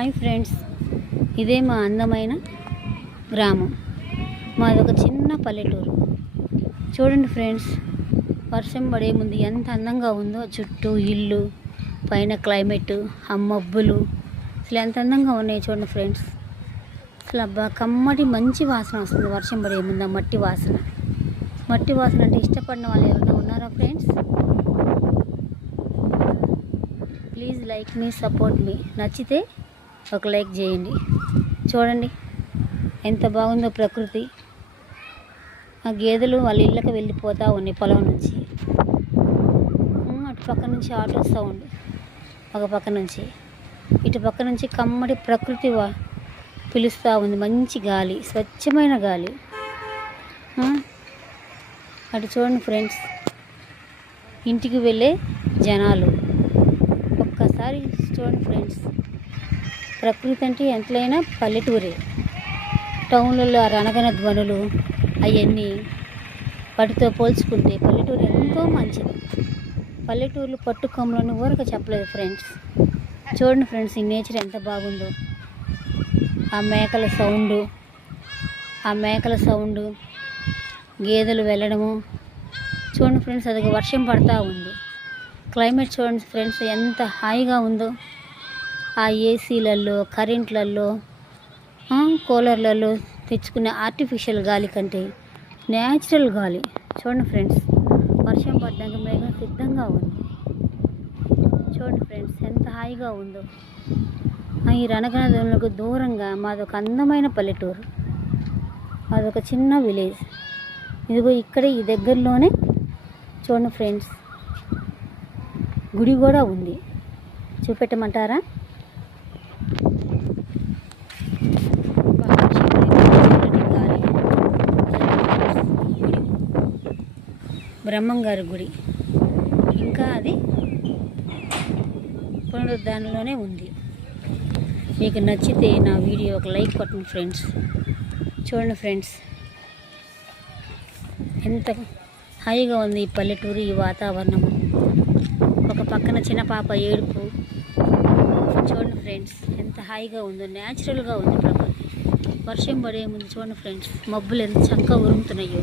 Hi friends, ఇదే మా అందమైన గ్రామం. మాదొక చిన్న పల్లెటూరు. చూడండి ఫ్రెండ్స్, వర్షం పడే ముందు ఎంత అందంగా ఉందో. చుట్టూ ఇల్లు, పైన క్లైమేట్, ఆ మబ్బులు అసలు ఎంత అందంగా ఉన్నాయి చూడండి ఫ్రెండ్స్. అసలు అబ్బా కమ్మటి మంచి వాసన వస్తుంది వర్షం పడే ముందు. ఆ మట్టి వాసన అంటే ఇష్టపడిన వాళ్ళు ఎవరైనా ఉన్నారా friends? Please like me, support me. నచ్చితే ఒక లైక్ చేయండి. చూడండి ఎంత బాగుందో ప్రకృతి. ఆ గేదెలు వాళ్ళ ఇళ్ళకి వెళ్ళిపోతూ ఉన్నాయి పొలం నుంచి. అటు పక్క నుంచి ఆటో సౌండ్, ఒక పక్క నుంచి ఇటు పక్క నుంచి కమ్మటి ప్రకృతి పిలుస్తూ ఉంది. మంచి గాలి, స్వచ్ఛమైన గాలి. అటు చూడండి ఫ్రెండ్స్, ఇంటికి వెళ్ళే జనాలు. ఒక్కసారి చూడండి ఫ్రెండ్స్, ప్రకృతి అంటే ఎంతైనా పల్లెటూరే. టౌన్లలో ఆ రణగన ధ్వనులు అవన్నీ వాటితో పోల్చుకుంటే పల్లెటూరు ఎంతో మంచిది. పల్లెటూర్లు పట్టుకొమ్మలను ఊరక చెప్పలేదు ఫ్రెండ్స్. చూడండి ఫ్రెండ్స్, ఈ నేచర్ ఎంత బాగుందో. ఆ మేకల సౌండు, గేదెలు వెళ్ళడము. చూడండి ఫ్రెండ్స్, అది వర్షం పడతా ఉంది. క్లైమేట్ చూడండి ఫ్రెండ్స్ ఎంత హాయిగా ఉందో. ఆ ఏసీలలో, కరెంట్లలో, కూలర్లలో తెచ్చుకునే ఆర్టిఫిషియల్ గాలి కంటే న్యాచురల్ గాలి. చూడండి ఫ్రెండ్స్, వర్షం పడ్డానికి మేఘం సిద్ధంగా ఉంది. చూడండి ఫ్రెండ్స్ ఎంత హాయిగా ఉందో. ఈ రణగణలకు దూరంగా మాదొక అందమైన పల్లెటూరు, అదొక చిన్న విలేజ్. ఇదిగో ఇక్కడే ఈ దగ్గరలోనే చూడండి ఫ్రెండ్స్, గుడి కూడా ఉంది. చూపెట్టమంటారా? బ్రహ్మంగారి గుడి, ఇంకా అది పునరుద్ధరణలోనే ఉంది. మీకు నచ్చితే నా వీడియో ఒక లైక్ కొట్టండి ఫ్రెండ్స్. చూడండి ఫ్రెండ్స్ ఎంత హాయిగా ఉంది ఈ పల్లెటూరు, ఈ వాతావరణము. ఒక పక్కన చిన్న పాప ఏడుపు. చూడండి ఫ్రెండ్స్ ఎంత హాయిగా ఉందో, న్యాచురల్గా ఉంది ప్రకృతి. వర్షం పడే ముందు చూడండి ఫ్రెండ్స్, మబ్బులు ఎంత చక్కగా ఉరుముతున్నాయో.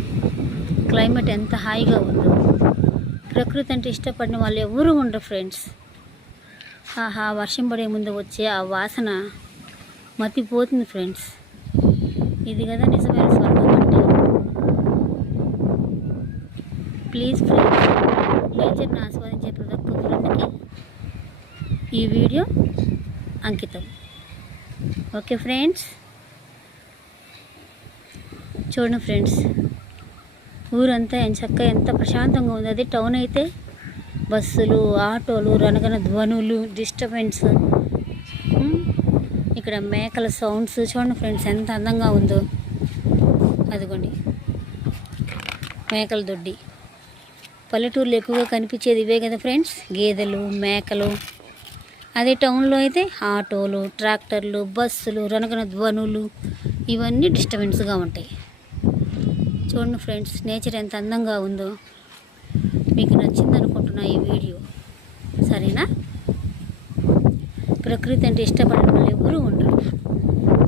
క్లైమేట్ ఎంత హాయిగా ఉందో. ప్రకృతి అంటే ఇష్టపడిన వాళ్ళు ఎవరు ఉండరు ఫ్రెండ్స్. ఆహా, వర్షం పడే ముందు వచ్చే ఆ వాసన మతిపోతుంది ఫ్రెండ్స్. ఇది కదా నిజమైన స్వర్గం అంటే. ప్లీజ్ ఫ్రెండ్స్, నేచర్ని ఆస్వాదించే ప్రతి ఒక్క ఫ్రెండ్కి ఈ వీడియో అంకితం. ఓకే ఫ్రెండ్స్, చూడండి ఫ్రెండ్స్, ఊరంతా చక్కగా ఎంత ప్రశాంతంగా ఉంది. అదే టౌన్ అయితే బస్సులు, ఆటోలు, రణగన ధ్వనులు, డిస్టర్బెన్స్. ఇక్కడ మేకల సౌండ్స్. చూడండి ఫ్రెండ్స్ ఎంత అందంగా ఉందో. అదిగోండి మేకల దొడ్డి. పల్లెటూరులో ఎక్కువగా కనిపించేది ఇవే కదా ఫ్రెండ్స్, గేదెలు, మేకలు. అదే టౌన్లో అయితే ఆటోలు, ట్రాక్టర్లు, బస్సులు, రణగన ధ్వనులు ఇవన్నీ డిస్టర్బెన్స్గా ఉంటాయి. చూడండి ఫ్రెండ్స్, నేచర్ ఎంత అందంగా ఉందో. మీకు నచ్చింది అనుకుంటున్నా ఈ వీడియో, సరేనా? ప్రకృతి అంటే ఇష్టపడిన వాళ్ళు ఎవరు ఉండరు.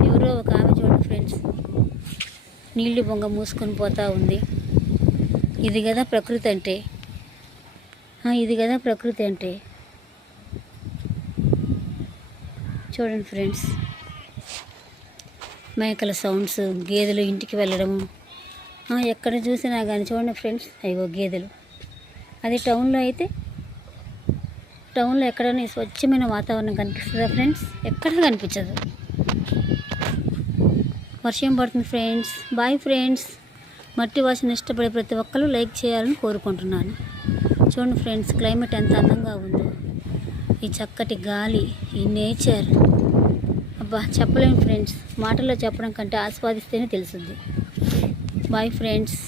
ఎవరో ఒక ఆమె చూడండి ఫ్రెండ్స్, నీళ్లు బొంగ మూసుకొని పోతూ ఉంది. ఇది కదా ప్రకృతి అంటే. చూడండి ఫ్రెండ్స్, మేకల సౌండ్స్, గేదెలు ఇంటికి వెళ్ళడము. ఎక్కడ చూసినా కానీ చూడండి ఫ్రెండ్స్, అయ్యో గేదెలు. అదే టౌన్లో అయితే, టౌన్లో ఎక్కడైనా స్వచ్ఛమైన వాతావరణం కనిపిస్తుందా ఫ్రెండ్స్? ఎక్కడ కనిపించదు. వర్షం పడుతుంది ఫ్రెండ్స్. Bye friends. మట్టి వాసన ఇష్టపడే ప్రతి ఒక్కరు లైక్ చేయాలని కోరుకుంటున్నాను. చూడండి ఫ్రెండ్స్, క్లైమేట్ ఎంత అందంగా ఉందో. ఈ చక్కటి గాలి, ఈ నేచర్ అబ్బా చెప్పలేము ఫ్రెండ్స్. మాటల్లో చెప్పడం కంటే ఆస్వాదిస్తేనే తెలుస్తుంది. Bye friends.